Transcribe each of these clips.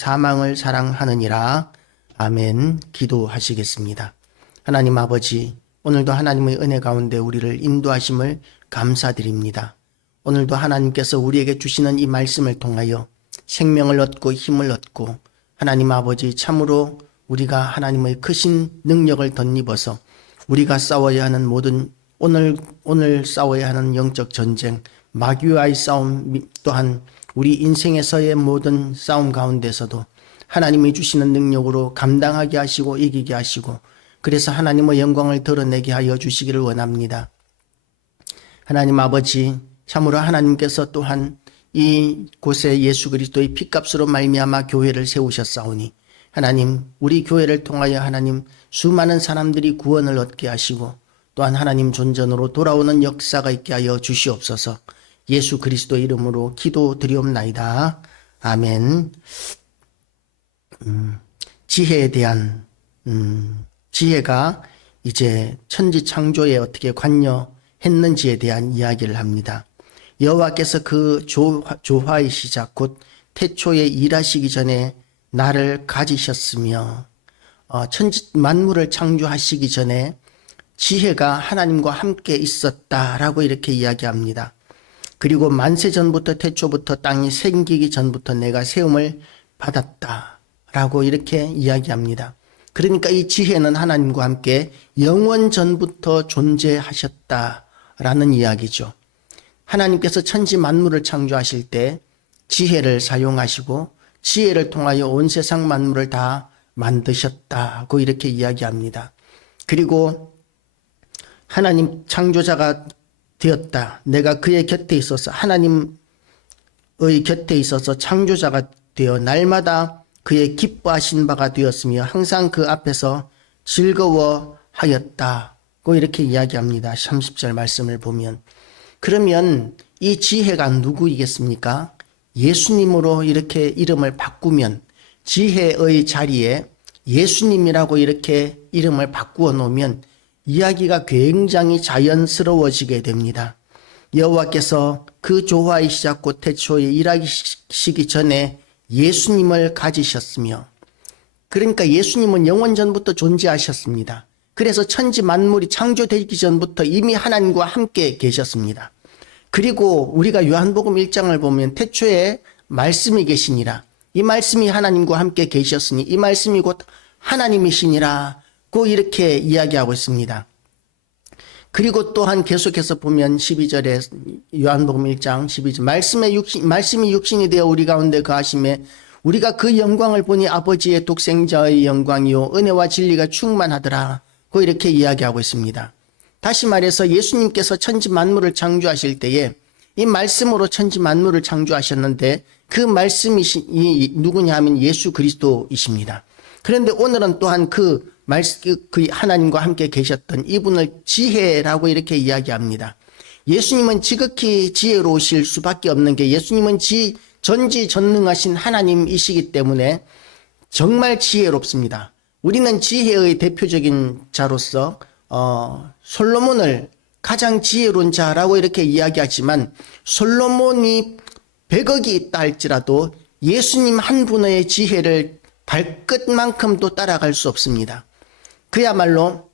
사망을 사랑하느니라. 아멘. 기도하시겠습니다. 하나님 아버지, 오늘도 하나님의 은혜 가운데 우리를 인도하심을 감사드립니다. 오늘도 하나님께서 우리에게 주시는 이 말씀을 통하여 생명을 얻고 힘을 얻고, 하나님 아버지, 참으로 우리가 하나님의 크신 능력을 덧입어서 우리가 싸워야 하는 모든 오늘 싸워야 하는 영적 전쟁, 마귀와의 싸움, 또한 우리 인생에서의 모든 싸움 가운데서도 하나님이 주시는 능력으로 감당하게 하시고 이기게 하시고, 그래서 하나님의 영광을 드러내게 하여 주시기를 원합니다. 하나님 아버지, 참으로 하나님께서 또한 이곳에 예수 그리스도의 피값으로 말미암아 교회를 세우셨사오니, 하나님, 우리 교회를 통하여 하나님 수많은 사람들이 구원을 얻게 하시고, 또한 하나님 존전으로 돌아오는 역사가 있게 하여 주시옵소서. 예수 그리스도의 이름으로 기도드리옵나이다. 아멘. 지혜에 대한 지혜가 이제 천지 창조에 어떻게 관여했는지에 대한 이야기를 합니다. 여호와께서 그 조화의 시작 곧 태초에 일하시기 전에 나를 가지셨으며, 천지 만물을 창조하시기 전에 지혜가 하나님과 함께 있었다라고 이렇게 이야기합니다. 그리고 만세 전부터 태초부터 땅이 생기기 전부터 내가 세움을 받았다라고 이렇게 이야기합니다. 그러니까 이 지혜는 하나님과 함께 영원 전부터 존재하셨다라는 이야기죠. 하나님께서 천지 만물을 창조하실 때 지혜를 사용하시고 지혜를 통하여 온 세상 만물을 다 만드셨다고 이렇게 이야기합니다. 그리고 하나님 창조자가 되었다. 내가 그의 곁에 있어서, 하나님의 곁에 있어서 창조자가 되어 날마다 그의 기뻐하신 바가 되었으며 항상 그 앞에서 즐거워하였다고 이렇게 이야기합니다. 30절 말씀을 보면. 그러면 이 지혜가 누구이겠습니까? 예수님으로 이렇게 이름을 바꾸면, 지혜의 자리에 예수님이라고 이렇게 이름을 바꾸어 놓으면 이야기가 굉장히 자연스러워지게 됩니다. 여호와께서 그 조화의 시작 곧 태초에 일하시기 전에 예수님을 가지셨으며, 그러니까 예수님은 영원 전부터 존재하셨습니다. 그래서 천지 만물이 창조되기 전부터 이미 하나님과 함께 계셨습니다. 그리고 우리가 요한복음 1장을 보면 태초에 말씀이 계시니라, 이 말씀이 하나님과 함께 계셨으니 이 말씀이 곧 하나님이시니라 고 이렇게 이야기하고 있습니다. 그리고 또한 계속해서 보면 12절에 요한복음 1장 12절 말씀이 육신이 되어 우리 가운데 거하심에 우리가 그 영광을 보니 아버지의 독생자의 영광이요 은혜와 진리가 충만하더라 고 이렇게 이야기하고 있습니다. 다시 말해서 예수님께서 천지 만물을 창조하실 때에 이 말씀으로 천지 만물을 창조하셨는데 그 말씀이 누구냐 하면 예수 그리스도이십니다. 그런데 오늘은 또한 그 하나님과 함께 계셨던 이분을 지혜라고 이렇게 이야기합니다. 예수님은 지극히 지혜로우실 수밖에 없는 게, 예수님은 전지전능하신 하나님이시기 때문에 정말 지혜롭습니다. 우리는 지혜의 대표적인 자로서 솔로몬을 가장 지혜로운 자라고 이렇게 이야기하지만, 솔로몬이 100억이 있다 할지라도 예수님 한 분의 지혜를 발끝만큼도 따라갈 수 없습니다. 그야말로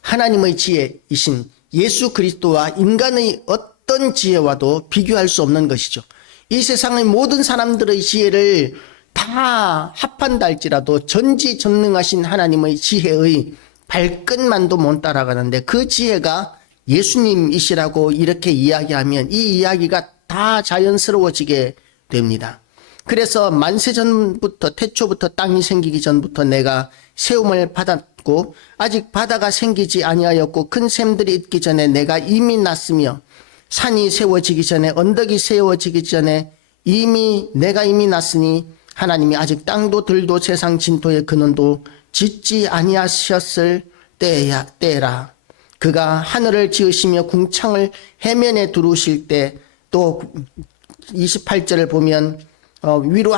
하나님의 지혜이신 예수 그리스도와 인간의 어떤 지혜와도 비교할 수 없는 것이죠. 이 세상의 모든 사람들의 지혜를 다 합한다 할지라도 전지전능하신 하나님의 지혜의 발끝만도 못 따라가는데, 그 지혜가 예수님이시라고 이렇게 이야기하면 이 이야기가 다 자연스러워지게 됩니다. 그래서 만세 전부터 태초부터 땅이 생기기 전부터 내가 세움을 받았고 아직 바다가 생기지 아니하였고 큰 샘들이 있기 전에 내가 이미 났으며 산이 세워지기 전에 언덕이 세워지기 전에 내가 이미 났으니 하나님이 아직 땅도 들도 세상 진토의 근원도 짓지 아니하셨을 때라. 그가 하늘을 지으시며 궁창을 해면에 두르실 때, 또 28절을 보면 위로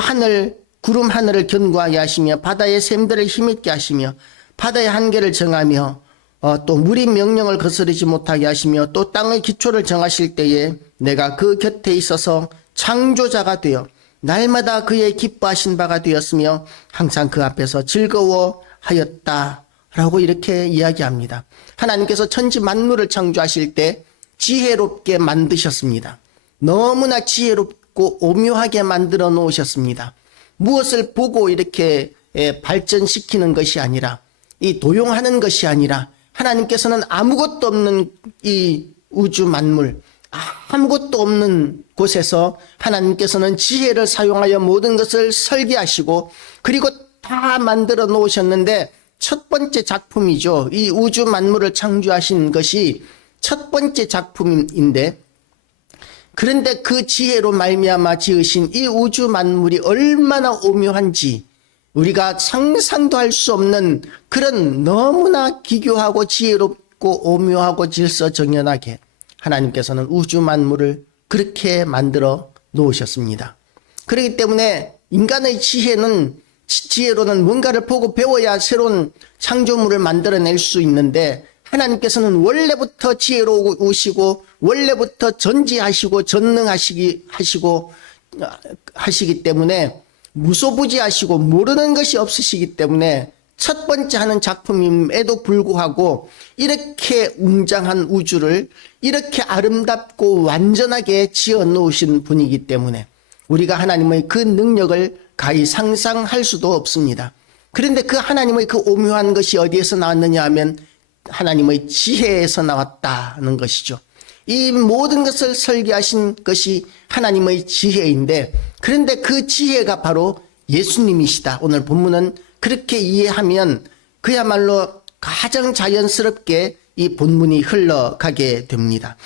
구름 하늘을 견고하게 하시며 바다의 샘들을 힘있게 하시며 바다의 한계를 정하며 또 물이 명령을 거스르지 못하게 하시며 또 땅의 기초를 정하실 때에 내가 그 곁에 있어서 창조자가 되어 날마다 그의 기뻐하신 바가 되었으며 항상 그 앞에서 즐거워하였다라고 이렇게 이야기합니다. 하나님께서 천지 만물을 창조하실 때 지혜롭게 만드셨습니다. 너무나 지혜롭고 오묘하게 만들어 놓으셨습니다. 무엇을 보고 이렇게 발전시키는 것이 아니라, 이 도용하는 것이 아니라, 하나님께서는 아무것도 없는 이 우주 만물, 아무것도 없는 곳에서 하나님께서는 지혜를 사용하여 모든 것을 설계하시고 그리고 다 만들어 놓으셨는데, 첫 번째 작품이죠. 이 우주 만물을 창조하신 것이 첫 번째 작품인데, 그런데 그 지혜로 말미암아 지으신 이 우주 만물이 얼마나 오묘한지, 우리가 상상도 할 수 없는 그런 너무나 기교하고 지혜롭고 오묘하고 질서정연하게 하나님께서는 우주 만물을 그렇게 만들어 놓으셨습니다. 그렇기 때문에 인간의 지혜로는 뭔가를 보고 배워야 새로운 창조물을 만들어낼 수 있는데, 하나님께서는 원래부터 지혜로우시고 원래부터 전지하시고 전능하시기 때문에 무소부지하시고 모르는 것이 없으시기 때문에 첫 번째 하는 작품임에도 불구하고 이렇게 웅장한 우주를 이렇게 아름답고 완전하게 지어 놓으신 분이기 때문에 우리가 하나님의 그 능력을 가히 상상할 수도 없습니다. 그런데 그 하나님의 그 오묘한 것이 어디에서 나왔느냐 하면 하나님의 지혜에서 나왔다는 것이죠. 이 모든 것을 설계하신 것이 하나님의 지혜인데, 그런데 그 지혜가 바로 예수님이시다. 오늘 본문은 그렇게 이해하면 그야말로 가장 자연스럽게 이 본문이 흘러가게 됩니다.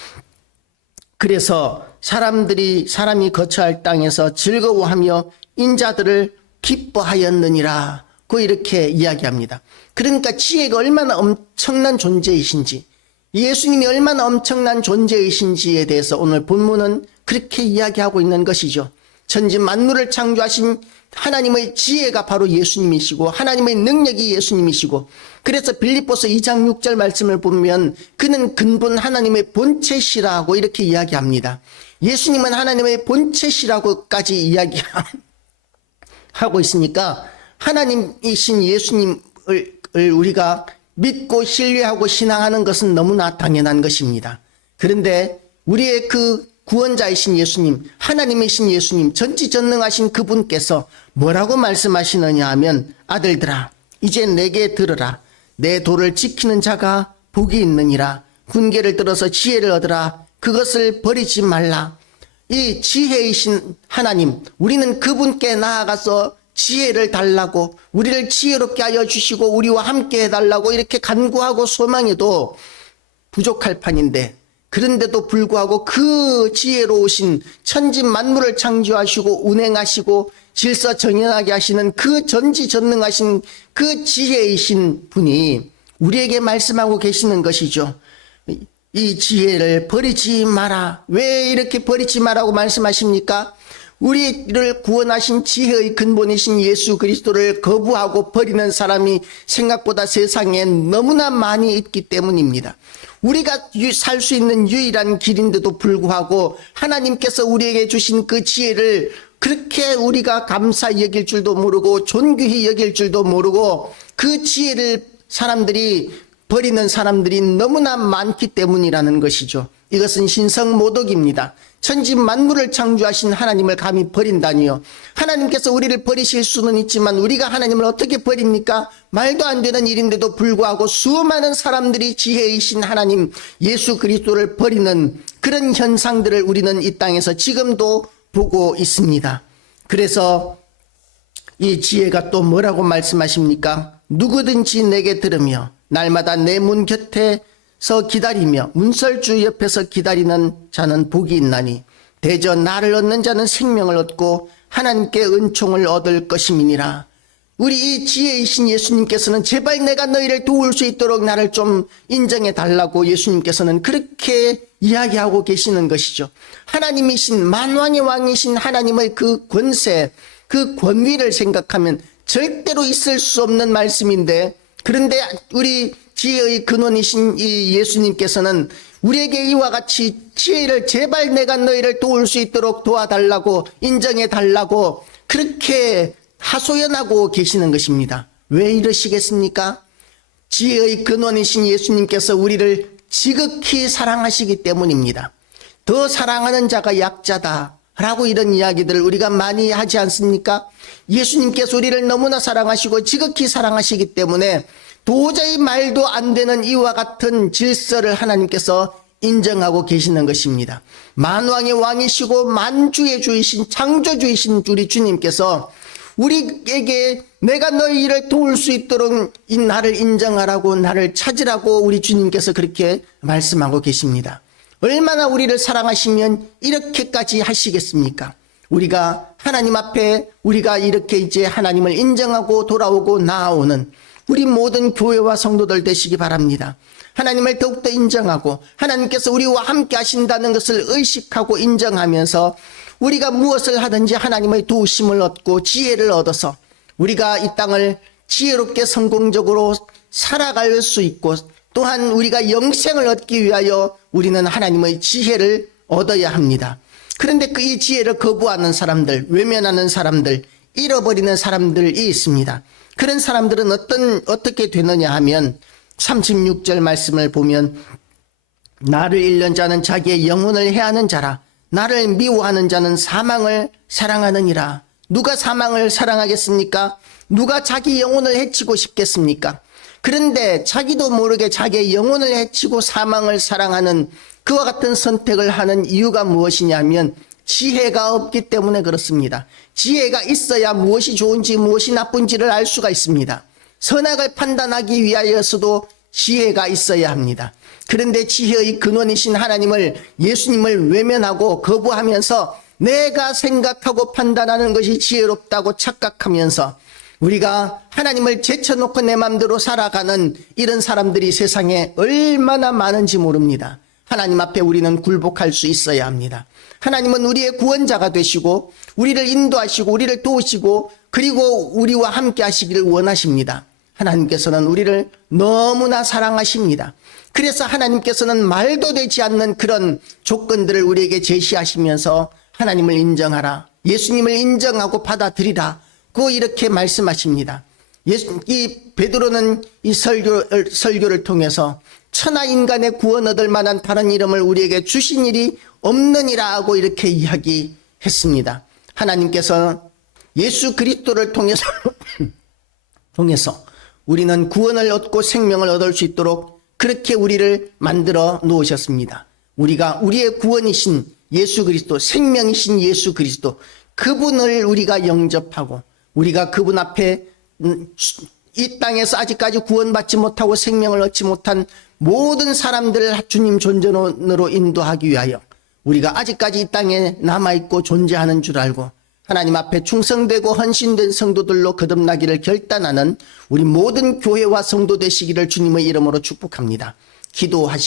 그래서 사람이 거처할 땅에서 즐거워하며 인자들을 기뻐하였느니라 고 이렇게 이야기합니다. 그러니까 지혜가 얼마나 엄청난 존재이신지, 예수님이 얼마나 엄청난 존재이신지에 대해서 오늘 본문은 그렇게 이야기하고 있는 것이죠. 천지 만물을 창조하신 하나님의 지혜가 바로 예수님이시고 하나님의 능력이 예수님이시고, 그래서 빌립보서 2장 6절 말씀을 보면 그는 근본 하나님의 본체시라고 이렇게 이야기합니다. 예수님은 하나님의 본체시라고까지 이야기하고 있으니까 하나님이신 예수님을 우리가 믿고 신뢰하고 신앙하는 것은 너무나 당연한 것입니다. 그런데 우리의 그 구원자이신 예수님, 하나님이신 예수님, 전지전능하신 그분께서 뭐라고 말씀하시느냐 하면, 아들들아 이제 내게 들으라. 내 도를 지키는 자가 복이 있느니라. 훈계를 들어서 지혜를 얻으라. 그것을 버리지 말라. 이 지혜이신 하나님, 우리는 그분께 나아가서 지혜를 달라고, 우리를 지혜롭게 하여 주시고 우리와 함께 해달라고 이렇게 간구하고 소망해도 부족할 판인데, 그런데도 불구하고 그 지혜로우신 천지 만물을 창조하시고 운행하시고 질서정연하게 하시는 그 전지전능하신 그 지혜이신 분이 우리에게 말씀하고 계시는 것이죠. 이 지혜를 버리지 마라. 왜 이렇게 버리지 마라고 말씀하십니까? 우리를 구원하신 지혜의 근본이신 예수 그리스도를 거부하고 버리는 사람이 생각보다 세상에 너무나 많이 있기 때문입니다. 우리가 살 수 있는 유일한 길인데도 불구하고 하나님께서 우리에게 주신 그 지혜를 그렇게 우리가 감사히 여길 줄도 모르고 존귀히 여길 줄도 모르고 그 지혜를 버리는 사람들이 너무나 많기 때문이라는 것이죠. 이것은 신성모독입니다. 천지 만물을 창조하신 하나님을 감히 버린다니요. 하나님께서 우리를 버리실 수는 있지만 우리가 하나님을 어떻게 버립니까? 말도 안 되는 일인데도 불구하고 수많은 사람들이 지혜이신 하나님 예수 그리스도를 버리는 그런 현상들을 우리는 이 땅에서 지금도 보고 있습니다. 그래서 이 지혜가 또 뭐라고 말씀하십니까? 누구든지 내게 들으며 날마다 내 문 곁에서 기다리며 문설주 옆에서 기다리는 자는 복이 있나니 대저 나를 얻는 자는 생명을 얻고 하나님께 은총을 얻을 것임이니라. 우리 이 지혜이신 예수님께서는 제발 내가 너희를 도울 수 있도록 나를 좀 인정해 달라고 예수님께서는 그렇게 이야기하고 계시는 것이죠. 하나님이신 만왕의 왕이신 하나님의 그 권세, 그 권위를 생각하면 절대로 있을 수 없는 말씀인데, 그런데 우리 지혜의 근원이신 이 예수님께서는 우리에게 이와 같이 지혜를 제발 내가 너희를 도울 수 있도록 도와달라고 인정해 달라고 그렇게 하소연하고 계시는 것입니다. 왜 이러시겠습니까? 지혜의 근원이신 예수님께서 우리를 지극히 사랑하시기 때문입니다. 더 사랑하는 자가 약자다라고 이런 이야기들을 우리가 많이 하지 않습니까? 예수님께서 우리를 너무나 사랑하시고 지극히 사랑하시기 때문에 도저히 말도 안 되는 이와 같은 질서를 하나님께서 인정하고 계시는 것입니다. 만왕의 왕이시고 만주의 주이신 창조주이신 우리 주님께서 우리에게 내가 너희를 도울 수 있도록 이 나를 인정하라고 나를 찾으라고 우리 주님께서 그렇게 말씀하고 계십니다. 얼마나 우리를 사랑하시면 이렇게까지 하시겠습니까? 우리가 하나님 앞에 우리가 이렇게 이제 하나님을 인정하고 돌아오고 나아오는 우리 모든 교회와 성도들 되시기 바랍니다. 하나님을 더욱더 인정하고 하나님께서 우리와 함께 하신다는 것을 의식하고 인정하면서 우리가 무엇을 하든지 하나님의 도우심을 얻고 지혜를 얻어서 우리가 이 땅을 지혜롭게 성공적으로 살아갈 수 있고 또한 우리가 영생을 얻기 위하여 우리는 하나님의 지혜를 얻어야 합니다. 그런데 그 이 지혜를 거부하는 사람들, 외면하는 사람들, 잃어버리는 사람들이 있습니다. 그런 사람들은 어떻게 되느냐 하면 36절 말씀을 보면 나를 잃는 자는 자기의 영혼을 해하는 자라 나를 미워하는 자는 사망을 사랑하느니라. 누가 사망을 사랑하겠습니까? 누가 자기 영혼을 해치고 싶겠습니까? 그런데 자기도 모르게 자기의 영혼을 해치고 사망을 사랑하는 그와 같은 선택을 하는 이유가 무엇이냐면 지혜가 없기 때문에 그렇습니다. 지혜가 있어야 무엇이 좋은지 무엇이 나쁜지를 알 수가 있습니다. 선악을 판단하기 위하여서도 지혜가 있어야 합니다. 그런데 지혜의 근원이신 하나님을 예수님을 외면하고 거부하면서 내가 생각하고 판단하는 것이 지혜롭다고 착각하면서 우리가 하나님을 제쳐놓고 내 맘대로 살아가는 이런 사람들이 세상에 얼마나 많은지 모릅니다. 하나님 앞에 우리는 굴복할 수 있어야 합니다. 하나님은 우리의 구원자가 되시고 우리를 인도하시고 우리를 도우시고 그리고 우리와 함께 하시기를 원하십니다. 하나님께서는 우리를 너무나 사랑하십니다. 그래서 하나님께서는 말도 되지 않는 그런 조건들을 우리에게 제시하시면서 하나님을 인정하라, 예수님을 인정하고 받아들이라 고 이렇게 말씀하십니다. 이 베드로는 이 설교를 통해서 천하 인간의 구원 얻을 만한 다른 이름을 우리에게 주신 일이 없느니라 고 이렇게 이야기했습니다. 하나님께서 예수 그리스도를 통해서 우리는 구원을 얻고 생명을 얻을 수 있도록 그렇게 우리를 만들어 놓으셨습니다. 우리의 구원이신 예수 그리스도, 생명이신 예수 그리스도, 그분을 우리가 영접하고 우리가 그분 앞에 이 땅에서 아직까지 구원받지 못하고 생명을 얻지 못한 모든 사람들을 주님 존전으로 인도하기 위하여 우리가 아직까지 이 땅에 남아있고 존재하는 줄 알고 하나님 앞에 충성되고 헌신된 성도들로 거듭나기를 결단하는 우리 모든 교회와 성도 되시기를 주님의 이름으로 축복합니다. 기도하시겠습니다.